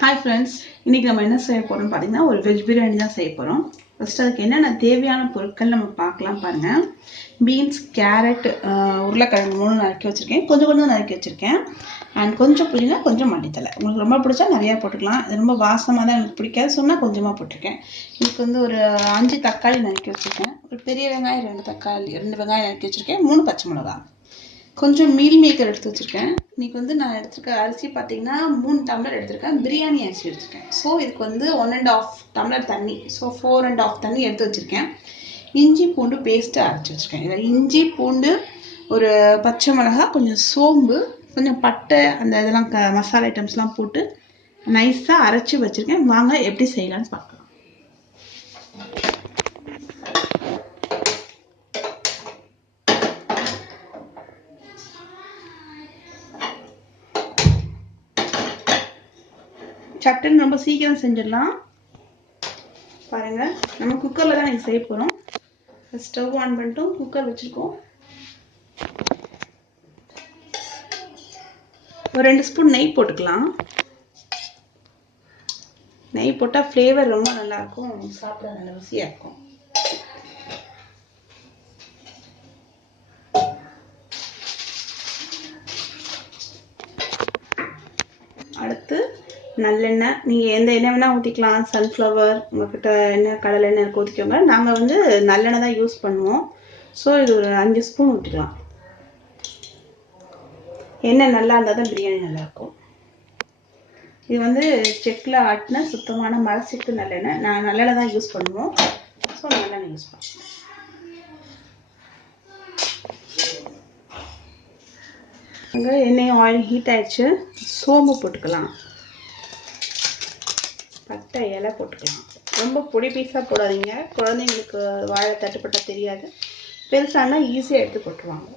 Hi friends, இன்றைக்கி நம்ம என்ன செய்ய போகிறோம்னு பார்த்தீங்கன்னா ஒரு வெஜ் பிரியாணி தான் செய்ய போகிறோம். ஃபஸ்ட்டு அதுக்கு என்னென்ன தேவையான பொருட்கள் நம்ம பார்க்கலாம் பாருங்கள். பீன்ஸ், கேரட், உருளைக்கிழங்கு 3 நறுக்கி வச்சுருக்கேன். கொஞ்சம் நறுக்கி வச்சுருக்கேன். அண்ட் கொஞ்சம் புதினா, கொஞ்சம் மல்லித்தலை. உங்களுக்கு ரொம்ப பிடிச்சா நிறையா போட்டுக்கலாம். இது ரொம்ப வாசமாக தான் எனக்கு பிடிக்காது சொன்னால் கொஞ்சமாக போட்டிருக்கேன். இதுக்கு வந்து ஒரு 5 தக்காளி நறுக்கி வச்சுருக்கேன். ஒரு பெரிய வெங்காயம் 2 வெங்காயம் நறுக்கி வச்சுருக்கேன். 3 பச்சை மிளகா, கொஞ்சம் மீல் மேக்கர் எடுத்து வச்சுருக்கேன். இன்றைக்கி வந்து நான் எடுத்துருக்க அரிசி பார்த்தீங்கன்னா 3 டம்ளர் எடுத்திருக்கேன். பிரியாணி அரிசி எடுத்துருக்கேன். ஸோ இதுக்கு வந்து 1.5 டம்ளர் தண்ணி, ஸோ 4.5 தண்ணி எடுத்து வச்சுருக்கேன். இஞ்சி பூண்டு பேஸ்ட்டு அரைச்சி வச்சுருக்கேன். இதில் இஞ்சி பூண்டு, ஒரு பச்சை மிளகா, கொஞ்சம் சோம்பு, கொஞ்சம் பட்டை, அந்த இதெல்லாம் மசாலா ஐட்டம்ஸ்லாம் போட்டு நைஸாக அரைச்சி வச்சுருக்கேன். வாங்க எப்படி செய்யலான்னு பார்க்கலாம். சட்டுன்னு ரொம்ப சீக்கிரம் செஞ்சிடலாம். பாருங்கள், நம்ம குக்கரில் தான் நீங்கள் செய்ய போகிறோம். ஸ்டவ் ஆன் பண்ணிட்டோம், குக்கர் வச்சுருக்கோம். ஒரு 2 ஸ்பூன் நெய் போட்டுக்கலாம். நெய் போட்டால் ஃப்ளேவர் ரொம்ப நல்லாயிருக்கும், சாப்பிட நல்ல ருசியாக இருக்கும். அடுத்து நல்லெண்ணெய், நீங்கள் எந்த எண்ணெய் வேணால் ஊற்றிக்கலாம். சன்ஃப்ளவர், உங்கள்கிட்ட எண்ணெய் கடலை எண்ணெய் இருக்க ஊற்றிக்கோங்க. நாங்கள் வந்து நல்லெண்ணெய் தான் யூஸ் பண்ணுவோம். ஸோ இது ஒரு 5 ஸ்பூன் ஊற்றிக்கலாம். எண்ணெய் நல்லா இருந்தால் தான் பிரியாணி நல்லாயிருக்கும். இது வந்து செக்கில் ஆட்டின சுத்தமான மரச்செக்கு நல்லெண்ணெய். நான் நல்லெண்ணெய் தான் யூஸ் பண்ணுவோம். ஸோ நல்லெண்ணெய் யூஸ் பண்ணுவோம். அங்கே எண்ணெயும் ஆயில் ஹீட் ஆயிடுச்சு. சோம்பு போட்டுக்கலாம். பட்டை இலை போட்டுக்கலாம். ரொம்ப பொடி பீஸாக போடாதீங்க, குழந்தைங்களுக்கு வாழை தட்டுப்பட்டால் தெரியாது. பெருசானா ஈஸியாக எடுத்து போட்டுருவாங்க.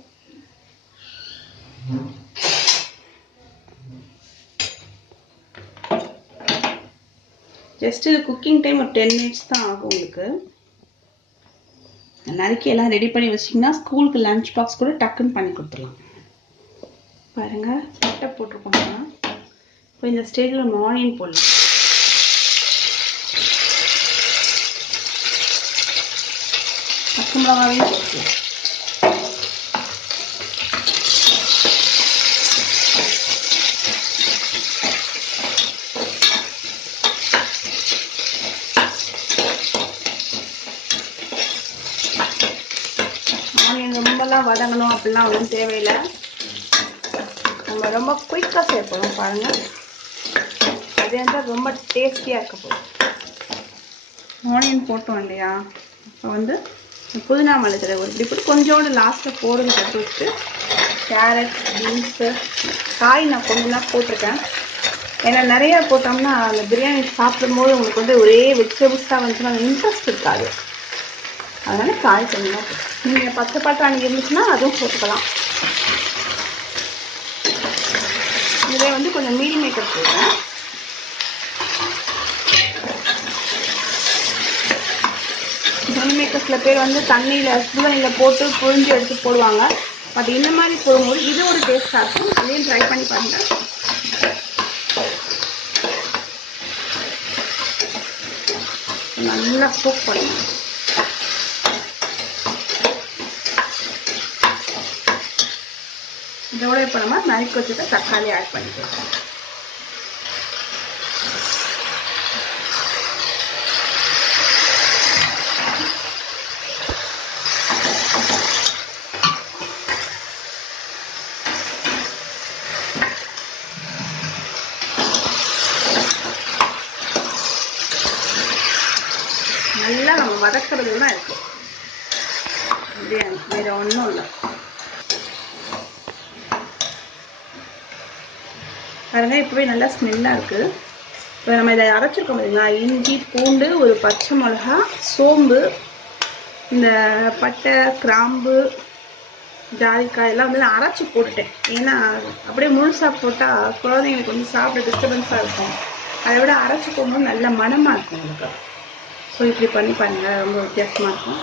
ஜஸ்ட் இது குக்கிங் டைம் ஒரு 10 மினிட்ஸ் தான் ஆகும். உங்களுக்கு நறுக்கி எல்லாம் ரெடி பண்ணி வச்சிங்கன்னா ஸ்கூலுக்கு லஞ்ச் பாக்ஸ் கூட டக்குன்னு பண்ணி கொடுத்துடலாம். பாருங்கள், பட்டை போட்டிருக்கோம்னா இப்போ இந்த ஸ்டேஜில் நம்ம ஆனியன் போடலாம். பச்சை மிளகாவையும் போட்டுக்கலாம். ஆனியன் ரொம்பலாம் வதங்கணும் அப்படிலாம் ஒன்றும் தேவையில்லை. நம்ம ரொம்ப குயிக்காக சேர்ப்போம். பாருங்கள், அது வந்து ரொம்ப டேஸ்டியாக இருக்க போகும். ஆனியன் போட்டோம் இல்லையா, இப்போ வந்து புதினா மல்லித்தலை ஒரு இப்படி போட்டு கொஞ்சோண்டு லாஸ்ட்டில் போடுறது கட்டு வச்சுட்டு கேரட், பீன்ஸு, காய் நான் கொஞ்சம் தான் போட்டிருக்கேன். ஏன்னா நிறையா போட்டோம்னா அந்த பிரியாணி சாப்பிடும்போது உங்களுக்கு வந்து ஒரே வெஜிடபிள்ஸாக வந்துச்சுன்னா அந்த இன்ட்ரெஸ்ட் இருக்காது. அதனால் காய் கொஞ்சமாக போட்டு, நீங்கள் பச்சை பட்டாணி இருந்துச்சுன்னா அதுவும் போட்டுக்கலாம். இதில் வந்து கொஞ்சம் மீல் மேக்கர் போடுறேன். மீல் மேக்கர் சில பேர் வந்து தண்ணியில் சுடுதண்ணியில் போட்டு புழிஞ்சு எடுத்து போடுவாங்க. பட் இந்த மாதிரி போடும்போது இது ஒரு டேஸ்ட்டாக இருக்கும். அதையும் ட்ரை பண்ணி பாருங்கள். நல்லா குக் பண்ணுங்க. இதோட இப்போ நம்ம நறுக்கி வச்சுட்டு தக்காளி ஆட் பண்ணிக்கலாம். நல்லா நம்ம வதக்கிறது தான் இருக்கு பிரியாணி, வேறு ஒன்றும் இல்லை. பாருங்க, இப்போவே நல்லா ஸ்மெல்லாக இருக்குது. இப்போ நம்ம இதை அரைச்சிருக்கோம் பார்த்தீங்களா, இஞ்சி பூண்டு, ஒரு பச்சை மிளகா, சோம்பு, இந்த பட்டை, கிராம்பு, ஜாதிக்காய் எல்லாம் வந்து நான் அரைச்சி போட்டுட்டேன். ஏன்னா அப்படியே முழுசாக போட்டால் குழந்தைங்களுக்கு வந்து சாப்பிட டிஸ்டர்பன்ஸாக இருக்கும். அதை விட அரைச்சி போகும்போது நல்ல மணமாக இருக்கும் உங்களுக்கு. ஸோ இப்படி பண்ணி பாருங்கள், ரொம்ப வித்தியாசமாக இருக்கும்.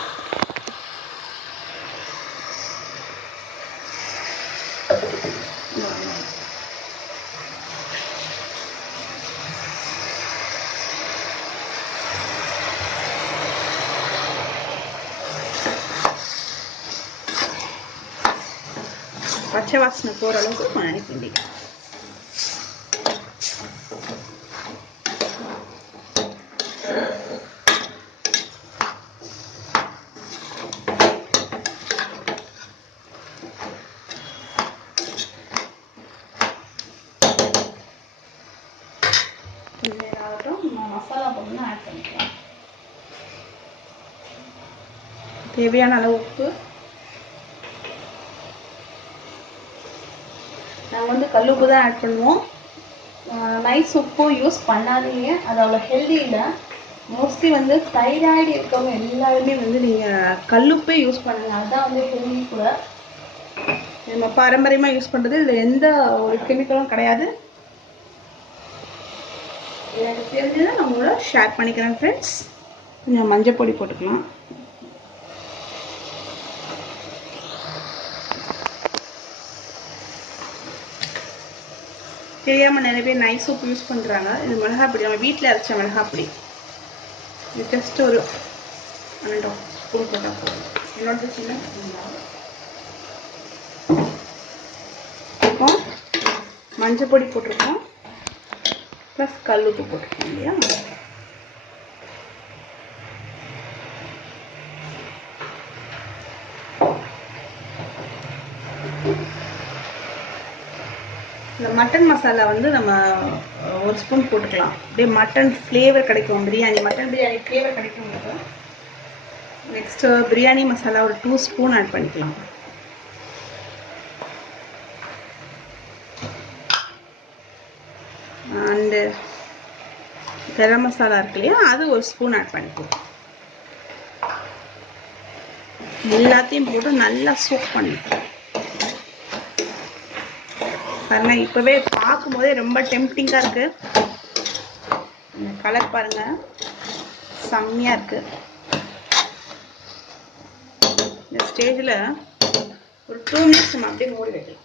பச்சை வாசனை போகிற அளவுக்கு கொஞ்சம் கிண்டிக்கலாம். மசாலா பொருள் ஆட் பண்ணிக்கலாம். தேவையான அளவு உப்பு. நாங்கள் வந்து கல் உப்பு தான் ஆட் பண்ணுவோம். நைஸ் உப்பு யூஸ் பண்ணாதீங்க, அது அவ்வளோ ஹெல்தி இல்லை. மோஸ்ட்லி வந்து தைராய்டு இருக்கவங்க எல்லாருமே வந்து நீங்கள் கல்லுப்பே யூஸ் பண்ணுங்க, அதுதான் வந்து ஹெல்தி கூட. நம்ம பாரம்பரியமாக யூஸ் பண்ணுறது, இதில் எந்த ஒரு கெமிக்கலும் கிடையாது. எனக்கு தெரிஞ்சதை நான் உங்களோட ஷேர் பண்ணிக்கிறேன் ஃப்ரெண்ட்ஸ். கொஞ்சம் மஞ்சள் பொடி போட்டுக்கலாம். தெரியாமல் நிறைய பேர் நைஸ் சோப் யூஸ் பண்ணுறாங்க. இது மிளகாய் பொடி, நம்ம வீட்டில் அரைச்ச மிளகாய் பொடி. இது ஜஸ்ட் ஒரு 2 ஸ்பூன் போட்டால் போதும். என்னோட சின்ன இப்போ மஞ்சள் பொடி போட்டிருக்கோம், ப்ளஸ் கல் உப்பு போட்டிருக்கோம் இல்லையா. இந்த மட்டன் மசாலா வந்து நம்ம 1 ஸ்பூன் போட்டுக்கலாம். அப்படியே மட்டன் ஃப்ளேவர் கிடைக்கும், மட்டன் பிரியாணி ஃப்ளேவர் கிடைக்கும் உங்களுக்கு. நெக்ஸ்ட்டு பிரியாணி மசாலா ஒரு 2 ஸ்பூன் ஆட் பண்ணிக்கலாம். அண்டு கரம் மசாலா இருக்கு இல்லையா, அது 1 ஸ்பூன் ஆட் பண்ணிக்கலாம். எல்லாத்தையும் போட்டு நல்லா சோக் பண்ணிக்கலாம். பாருங்க, இப்போவே பார்க்கும்போதே ரொம்ப டெம்ப்டிங்காக இருக்குது. கலர் பாருங்க, செம்மையாக இருக்குது. இந்த ஸ்டேஜில் ஒரு 2 மினிட்ஸ் நம்ம அப்படியே மூடி வைக்கலாம்.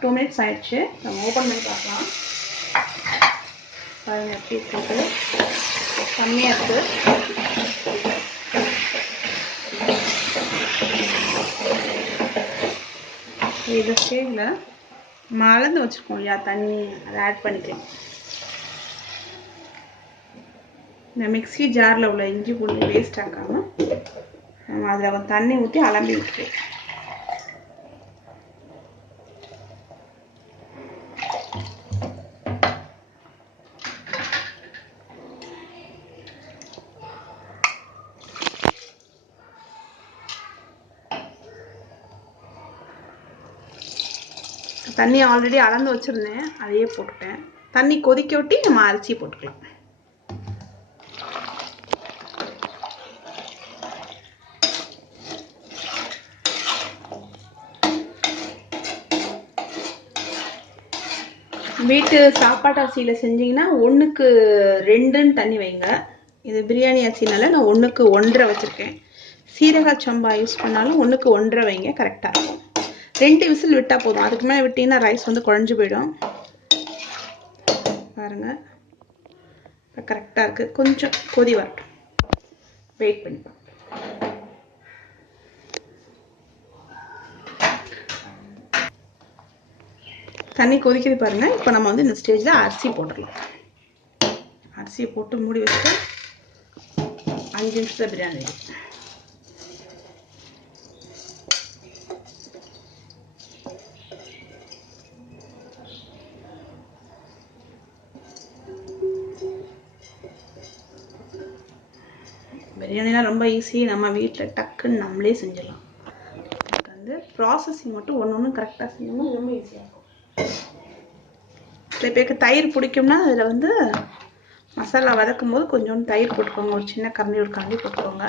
2 மினிட்ஸ் ஆயிடுச்சு, நம்ம ஓப்பன் பண்ணி பார்க்கலாம். பாருங்க எப்படி இருக்குது, செம்மையாக இருக்குது. இந்த ஸ்டேஜில் மலர்ந்து வச்சுருக்கோம் இல்லையா தண்ணி, அதை ஆட் பண்ணிக்கலாம். இந்த மிக்ஸி ஜாரில் உள்ள இஞ்சி பூண்டு வேஸ்ட் ஆக்காமல் நம்ம அதில் தண்ணி ஊற்றி அலம்பி விட்டுருவோம். தண்ணி ஆல்ரெடி அளந்து வச்சுருந்தேன், அதையே போட்டுட்டேன். தண்ணி கொதிக்க விட்டு நம்ம அரிசி போட்டுக்கலாம். வீட்டு சாப்பாட்டு அரிசியில் செஞ்சிங்கன்னா 1க்கு 2ன்னு தண்ணி வைங்க. இது பிரியாணி அரிசினால நான் 1க்கு 1.5 வச்சுருக்கேன். சீரக சம்பா யூஸ் பண்ணாலும் 1க்கு 1.5 வைங்க, கரெக்டாக இருக்கும். 2 விசில் விட்டால் போதும், அதுக்கு மேலே விட்டிங்கன்னா ரைஸ் வந்து குழஞ்சு போயிடும். பாருங்கள், இப்போ கரெக்டாக இருக்குது. கொஞ்சம் கொதி வரட்டும், வெயிட் பண்ணிப்போம். தண்ணி கொதிக்குது பாருங்கள். இப்போ நம்ம வந்து இந்த ஸ்டேஜில் அரிசி போட்டுக்கலாம். அரிசியை போட்டு மூடி வச்சுட்டு 5 நிமிஷத்தில் பிரியாணி. பிரியாணிலாம் ரொம்ப ஈஸி, நம்ம வீட்டில் டக்குன்னு நம்மளே செஞ்சிடலாம். வந்து ப்ராசஸிங் மட்டும் ஒன்று கரெக்டாக செஞ்சோம்னா ரொம்ப ஈஸியாக இருக்கும். சில பேருக்கு தயிர் பிடிக்கும்னா அதில் வந்து மசாலா வதக்கும் போது கொஞ்சோண்டு தயிர் போட்டுக்கோங்க, ஒரு சின்ன கரண்டி ஒரு கரண்டி போட்டுக்கோங்க.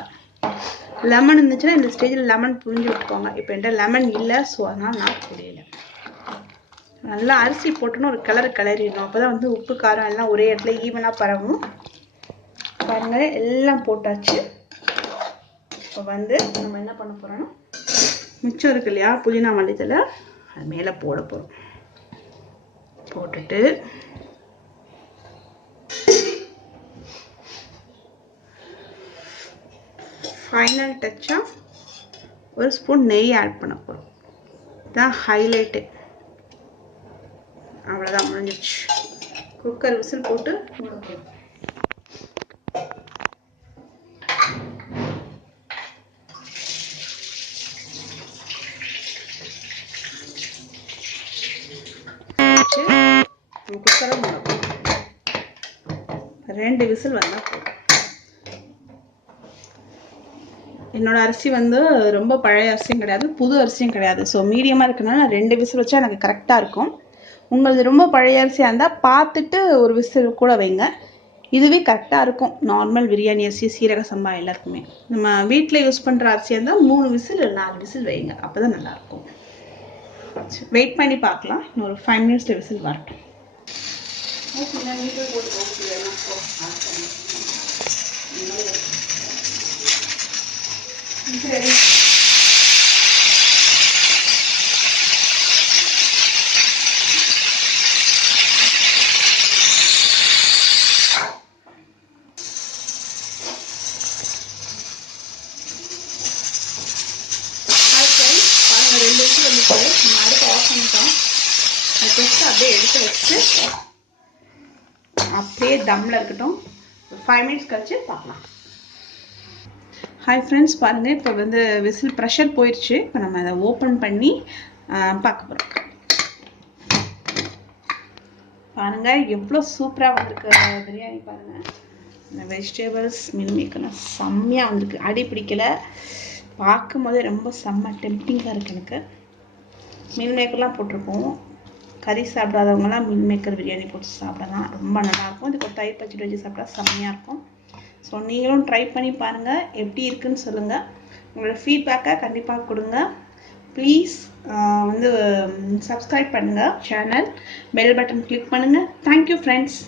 லெமன் இருந்துச்சுன்னா இந்த ஸ்டேஜில் லெமன் புழிஞ்சு விட்டுக்கோங்க. இப்போ என்கிட்ட லெமன் இல்லை, ஸோ அதனால் நான் புரியல. நல்லா அரிசி போட்டுன்னு ஒரு கிளறிடணும், அப்போ தான் வந்து உப்பு காரம் எல்லாம் ஒரே இடத்துல ஈவனாக பரவும். பாருங்கள், எல்லாம் போட்டாச்சு. இப்போ வந்து நம்ம என்ன பண்ண போகிறோன்னா, மிச்சம் இருக்கு இல்லையா புதினா மல்லித்தலை, அது மேலே போட போகிறோம். போட்டுட்டு ஃபைனல் டச்சாக 1 ஸ்பூன் நெய் ஆட் பண்ண போகிறோம். இதுதான் ஹைலைட்டு. அவ்வளோதான், முடிஞ்சிருச்சு. குக்கர் விசில் போட்டு மூட போகிறோம். குக்கரை மூட போகிறோம். 2 விசில் வந்தால் போதும். என்னோட அரிசி வந்து ரொம்ப பழைய அரிசியும் கிடையாது, புது அரிசியும் கிடையாது. ஸோ மீடியமாக இருக்கனால 2 விசில் வச்சா எனக்கு கரெக்டாக இருக்கும். உங்களது ரொம்ப பழைய அரிசியாக இருந்தால் பார்த்துட்டு 1 விசில் கூட வைங்க. இதுவே கரெக்டாக இருக்கும். நார்மல் பிரியாணி அரிசி, சீரக சம்பா எல்லாருக்குமே. நம்ம வீட்டில் யூஸ் பண்ணுற அரிசியாக இருந்தால் 3 விசில் 4 விசில் வைங்க. அப்போ தான் நல்லாயிருக்கும். வெயிட் பண்ணி பார்க்கலாம். இன்னொரு 5 மினிட்ஸில் விசில் வரட்டும். சரி, பாருங்கள் 2 விசில் வந்துட்டு நம்ம அடுப்பு ஆஃப் பண்ணிட்டோம். அது ஜஸ்ட் அப்படியே எடுத்து வச்சு அப்படியே தம்மில் இருக்கட்டும். 5 மினிட்ஸ் கழிச்சு பார்க்கலாம். ஹாய் ஃப்ரெண்ட்ஸ், பாருங்கள் இப்போ வந்து விசில் ப்ரெஷர் போயிடுச்சு. இப்போ நம்ம அதை ஓப்பன் பண்ணி பார்க்க போகிறோம். பாருங்கள் எவ்வளோ சூப்பராக வந்திருக்கு பிரியாணி. பாருங்கள் இந்த வெஜிடபிள்ஸ் மீல் மேக்கர்லாம் செம்மையாக வந்திருக்கு. அடி பிடிக்கலை. பார்க்கும் போதே ரொம்ப செம்ம டெம்ப்டிங்காக இருக்குது. எனக்கு மீல் மேக்கர்லாம் போட்டிருக்கோம். கறி சாப்பிடாதவங்களாம் மீல் மேக்கர் பிரியாணி போட்டு சாப்பிடலாம். ரொம்ப நல்லாயிருக்கும். இதுக்கு ஒரு தயிர் பச்சடி வச்சு சாப்பிட்டா செம்மையாக இருக்கும். ஸோ நீங்களும் ட்ரை பண்ணி பாருங்கள், எப்படி இருக்குன்னு சொல்லுங்கள். உங்களோட ஃபீட்பேக்கை கண்டிப்பாக கொடுங்க. ப்ளீஸ் வந்து சப்ஸ்கிரைப் பண்ணுங்கள் சேனல், பெல் பட்டன் கிளிக் பண்ணுங்கள். Thank you friends.